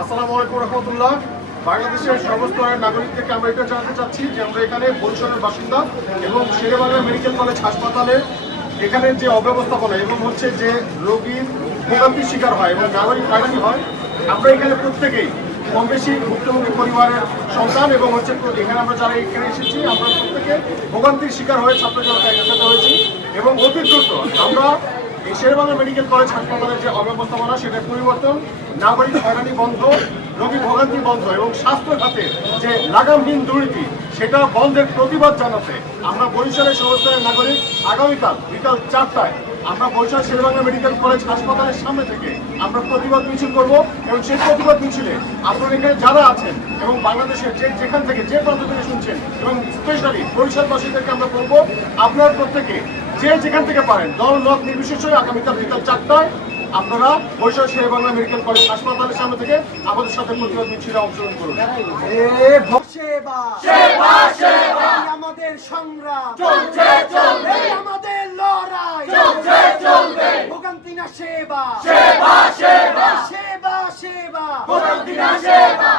আসসালামু আলাইকুম রহমতুল্লাহ। বাংলাদেশের সমস্ত নাগরিক থেকে আমরা এটা জানতে চাচ্ছি যে আমরা এখানে বরিশালের বাসিন্দা এবং শেরেবাংলা মেডিকেল কলেজ হাসপাতালে এখানে যে অব্যবস্থাপনা এবং হচ্ছে যে রোগীর ভোগান্তির শিকার হয় এবং নাগরিক হয়রানি হয় আমরা এখানে প্রত্যেকেই কম বেশি ভুক্তভোগী পরিবারের সন্তান এবং হচ্ছে এখানে আমরা যারা এখানে এসেছি আমরা প্রত্যেকে ভোগান্তির শিকার হয়ে ছাত্র জনতা একসাথে হয়েছি এবং অতি দ্রুত আমরা শেরবাংলা মেডিকেল কলেজ হাসপাতালের যে অব্যবস্থাপনা সেটা পরিবর্তন নাগরিক হয়রানি বন্ধ, রোগী ভোগান্তি বন্ধ এবং স্বাস্থ্য খাতে যে লাগামহীন দুর্নীতি, সেটা বন্ধের প্রতিবাদ জানাতে আমরা বরিশালের সমস্ত নাগরিক আগামীকাল বিকাল চারটায় আমরা বরিশাল শেরবাংলা মেডিকেল কলেজ হাসপাতালের সামনে থেকে আমরা প্রতিবাদ মিছিল করব এবং সেই প্রতিবাদ মিছিলে আপনারা এখানে যারা আছেন এবং বাংলাদেশের যে যেখান থেকে যে প্রান্ত থেকে শুনছেন এবং স্পেশালি বরিশালবাসীদেরকে আমরা বলব আপনারা প্রত্যেকে যে যেখান থেকে পারেন দল মত নির্বিশেষে আগামীকাল বিকাল চারটায় আপনারা বরিশাল শের বাংলা মেডিকেল কলেজ হাসপাতালের সামনে থেকে আমাদের সাথে প্রতিবাদ মিছিলে অংশগ্রহণ করুন। এ ভ- সেবা সেবা সেবা আমাদের সংগ্রাম। চলছে চলবে। আমাদের লড়াই। চলছে চলবে। ভোগান্তি না সেবা সেবা সেবা সেবা সেবা ভোগান্তি না সেবা